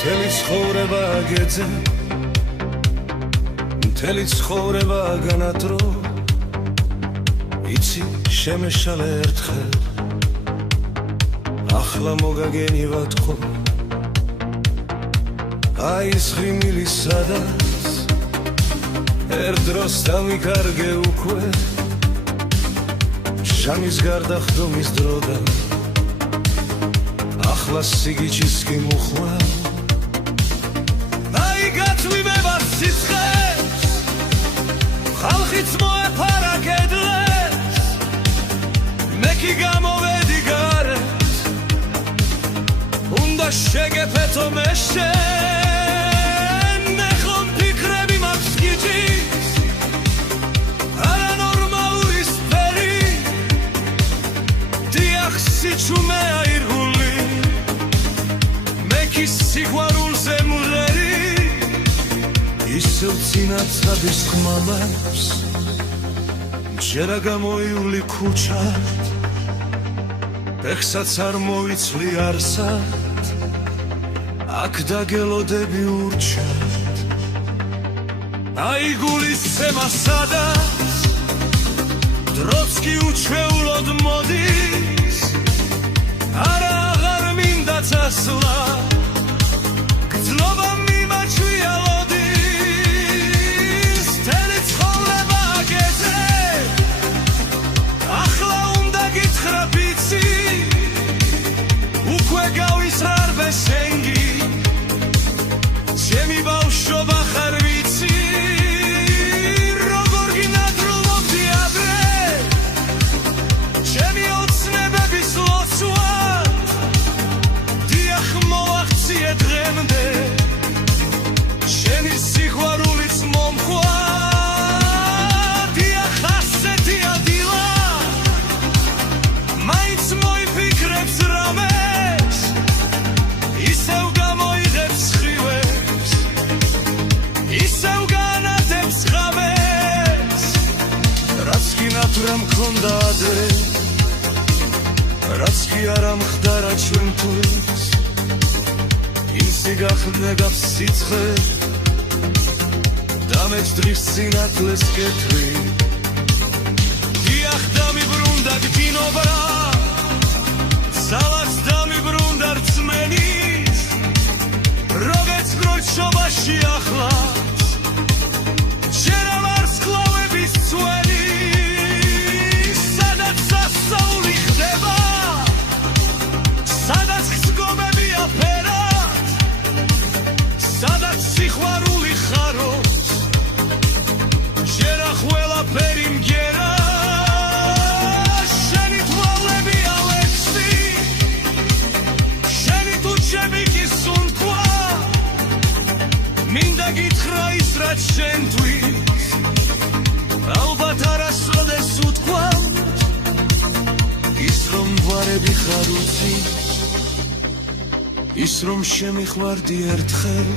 მთელი ცხოვრება გეძე მთელი ცხოვრება განადრო იცი შემეშალე ერთხელ ახლა მოგაგენივათქო აი ეს ღიმილი სადაც ერთ დროს დამიკარგე უკვე ჟამის გარდა ხდომის დროდა ახლა სიგიჩის კი მუხვა აი გაწვიმება სიცხეს ხალხიც მოეფარა კედლებს მე კი გამოვედი გარეთ უნდა შეგეფეთო მე შენ მე ხომ ფიქრები მაქვს გიჯის არანორმალური სფერი დიახ სიჩუმე აირგული მე კი სიყვარულზე მღერი ისევ წინაცადის ხმამებს ჯერა გამოიული ქუჩა ფეხსაც არ მოვიცვლი არსად აქ დაგელოდები ურჩად აი გულის ცემა სადაც დროც კი უჩვეულოდ მოდის არა აღარ მინდა წასვლა გრძნობა მიმაჩვია ლოდის მთელი ცხოვრება აგეძე ახლა უნდა გითხრა ვიცი უკვე გავისრარბე შენგი ჩემი ბავშვობა ხარ ვიცი როგორ გინადრულობდი ადრე ჩემი ოცნებების ლოცვად დიახ მოაღწიე დღემდე შენი სიყვარულიც მომხვა დიახ ასეთია დილა მაინც მოიფიქრებს რამეს ისევ გამოიღებს ხრივებს ისევ განადებს ღამეს რაც კი ნათვრა მქონდა ადრე რაც კი არ ამხდარა ჩვენთვის ისე გახნეგავს სიცხე დამეც დღის სინათლეს კეთრი დიახ დამიბრუნდა გდინობრა ძალაც დამიბრუნდა რწმენის როგეც გროჩობაში ახლაც ჯერა ვარსკვლავების წვენი სადაც სასწაული ხდება სადაც ხსგომები აფერად სადაც სიყვარული ხარობს ჯერა ყველაფერი მგერა შენი თვალები ალექსი შენი თუჩები კი სუნთქვა მინდა გითხრა ის რაც შენთვის ალბათ არასოდეს უთქვა ის რომ ვარები ხარ უცის ის რომ შემიხვარდი ერთხელ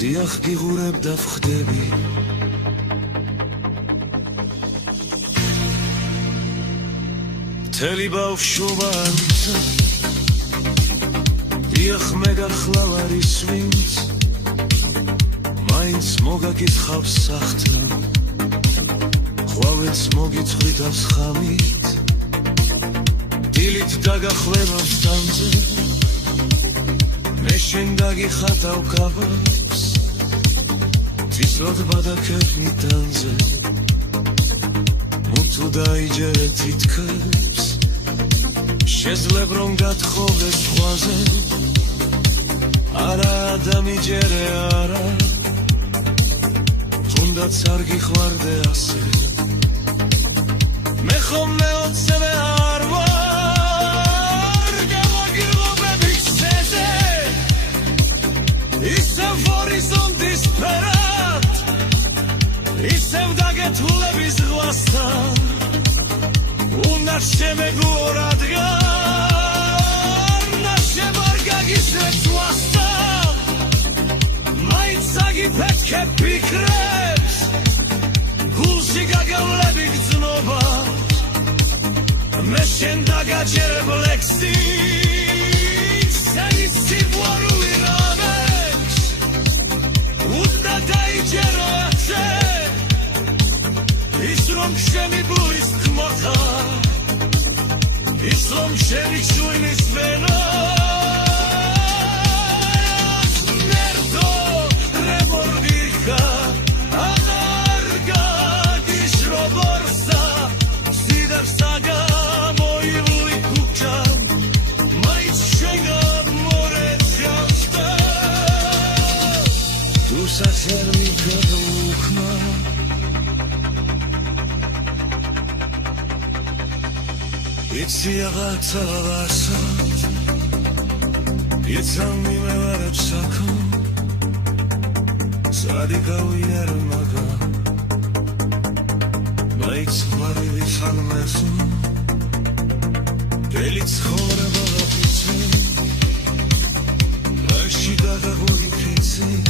დიახ გიღურებ და ვხდები მთელი ბავშვობა დიახ მე გარხლავ არის ვინც მაინც მოგაკითხავს სახთან ხვავეც მოგიწვრითავს ხამით დილით დაგახლევავს დამზე მე შენ დაგიხატავ კაბას ცისლად ბადაკებნი დანზე მუთუ დაიჯერე თითქებს შეძლებ რომ გათხოვდეს ხვაზე არა დამიჯერე არა თუნდაც არ გიხვარდე ასე მე ხომ მეოცნე არ ვარ გამაგილობები ხსეზე ისევ ჰორიზონტის ფერად ისევ დაგეთულები ზღვასთან უნდა შემეგლო რადგან ნაშებ არ გაგისრებს ვასთან მაინც აგიფეთქებ ფიქრებს გულში გაგავლები გრძნობა მე შენ დაგაჯერებ ლექსი სენი სიყვარული შევიჩვენის ვენა It's the other side. It's on me where it's a cool. Sadika we are maga. Mates mari visan mesu. Delits horrible of it's me. Ashida da goli kitsi.